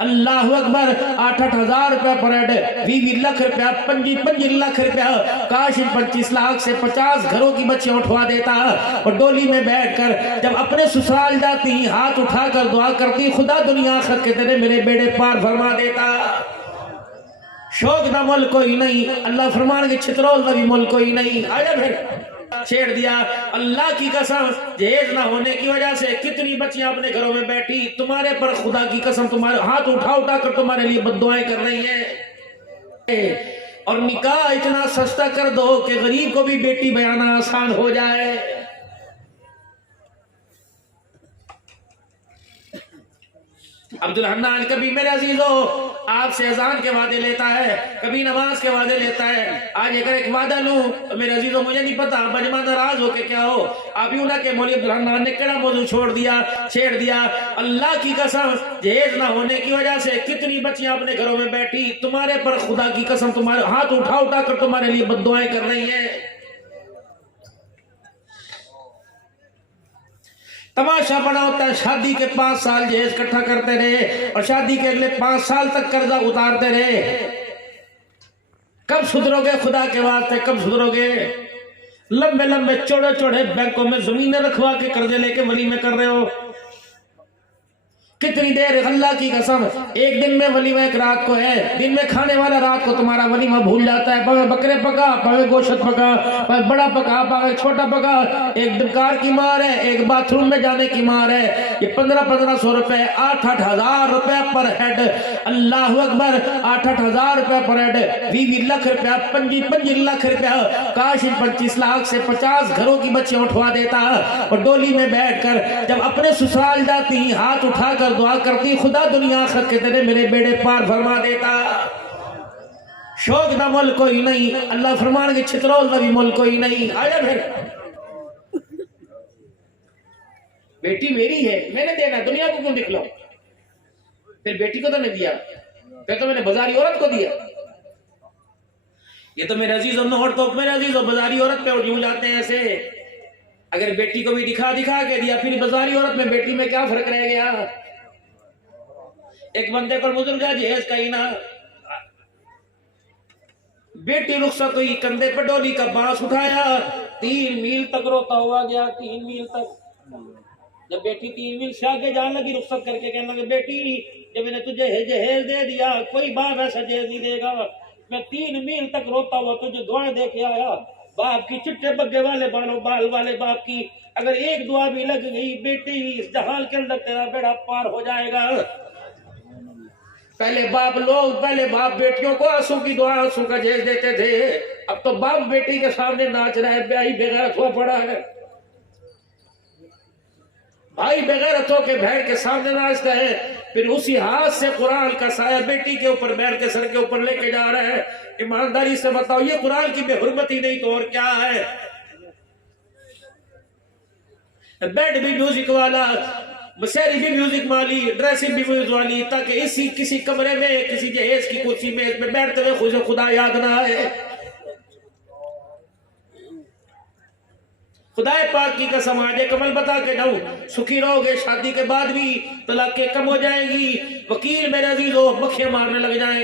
अल्लाह अकबर। 8-8 हजार रुपया पर हेड, 20 लाख रुपया, 25 लाख रुपया। काश 25 लाख से 50 घरों की बच्चियां उठवा देता और डोली में बैठकर जब अपने ससुराल जाती हाथ उठाकर दुआ करती, खुदा दुनिया आखिरत के तेरे मेरे बेड़े पार फरमा देता। शौक ना मुल कोई नहीं, अल्लाह फरमान के छितरोल का भी मुल कोई नहीं। आया फिर छेड़ दिया। अल्लाह की कसम, जहेज ना होने की वजह से कितनी बच्चियां अपने घरों में बैठी, तुम्हारे पर खुदा की कसम तुम्हारे हाथ उठा उठा कर तुम्हारे लिए बद्दुआएं कर रही हैं। और निकाह इतना सस्ता कर दो कि गरीब को भी बेटी बयाना आसान हो जाए। अब्दुल हन्नान कभी मेरे अजीजो आपसे अजान के वादे लेता है, कभी नमाज के वादे लेता है। आज अगर एक वादा लूं तो मेरे अजीजों मुझे नहीं पता बजमा नाराज हो के क्या हो। आप यूं ना के मौलवी अब्दुल हन्नान ने केड़ा मौजू छोड़ दिया, छेड़ दिया। अल्लाह की कसम, जहेज ना होने की वजह से कितनी बच्चियां अपने घरों में बैठी, तुम्हारे पर खुदा की कसम तुम्हारे हाथ उठा उठा कर तुम्हारे लिए बद्दुआएं कर रही है। तमाशा बना होता है, शादी के 5 साल जहेज इकट्ठा करते रहे और शादी के अगले 5 साल तक कर्जा उतारते रहे। कब सुधरोगे खुदा के वास्ते, कब सुधरोगे? लंबे लंबे चौड़े चौड़े बैंकों में जमीनें रखवा के कर्जे लेके वलीमे कर रहे हो। कितनी देर, अल्लाह की कसम, एक दिन में वलीमा एक रात को है, दिन में खाने वाला रात को तुम्हारा वलीमा भूल जाता है। पावे बकरे पका, पावे गोश्त पका, पावे बड़ा पका, पावे छोटा पका। एक दुकान की मार है, एक बाथरूम में जाने की मार है। ये 1500 रुपए, 8-8 हजार रुपया पर हेड। अल्लाह अकबर। 8-8 हजार रुपया पर हेड, 20 लाख रुपया, 25 लाख रुपया। काश 25 लाख से 50 घरों की बच्चियां उठवा देता और डोली में बैठकर जब अपने ससुराल जाती हाथ उठाकर दुआ करती, खुदा दुनिया आखिरत के तेरे मेरे बेड़े पार फरमा देता। शौक ना मुल कोई नहीं, अल्लाह फरमान के छितरोल का भी मुल कोई नहीं। आया फिर बेटी मेरी है, मैंने देना, दुनिया को क्यों दिखलाओ? फिर बेटी को तो नहीं दिया, फिर तो मैंने बाजारी औरत को दिया। ये तो मेरे अजीज और तो मेरे अजीज और बाजारी औरत पे यूं जाते हैं ऐसे। अगर बेटी को भी दिखा दिखा के दिया, फिर बाजारी औरत में बेटी में क्या फर्क रह गया? एक बंदे पर बुजुर्ग जहेज का ही ना, बेटी रुखसत हुई, कंधे पर डोली का बांस उठाया, 3 मील तक रोता हुआ गया, 3 मील तक। जब बेटी 3 मील से आगे जाने लगी, रुखसत करके कहने लगे, बेटी जब मैंने तुझे जहेज दे दिया, कोई बाप ऐसा जहेज नहीं देगा। मैं 3 मील तक रोता हुआ तुझे दुआएं दे के आया। बाप की चिट्टे बग्गे वाले बालों बाल वाले बाप की अगर एक दुआ भी लग गई, बेटी इस जहाल के अंदर तेरा बेड़ा पार हो जाएगा। पहले बाप बेटियों को आंसू की दुआ, आंसू का जहेज देते थे। अब तो बाप बेटी के सामने नाच रहा है, भाई बेगैरत हुआ पड़ा है। भाई बेगैरतों के भैर के सामने नाचता है, फिर उसी हाथ से कुरान का साया बेटी के ऊपर बैठ के सर के ऊपर लेके जा रहा है। ईमानदारी से बताओ, ये कुरान की बेहुरमती नहीं तो और क्या है? बेड भी म्यूजिक वाला, बसेरी भी म्यूजिक वाली, ड्रेसिंग भी म्यूजिक वाली, ताकि इसी किसी कमरे में किसी जहेज की कुर्सी में इसमें बैठते हुए खुद खुदा याद ना आए। खुदाए पाक की कसम, आज कमल बता के जाऊं, सुखी रहोगे, शादी के बाद भी तलाक कम हो जाएगी। वकील मेरे अजीजों मक्खियां मारने लग जाएंगे।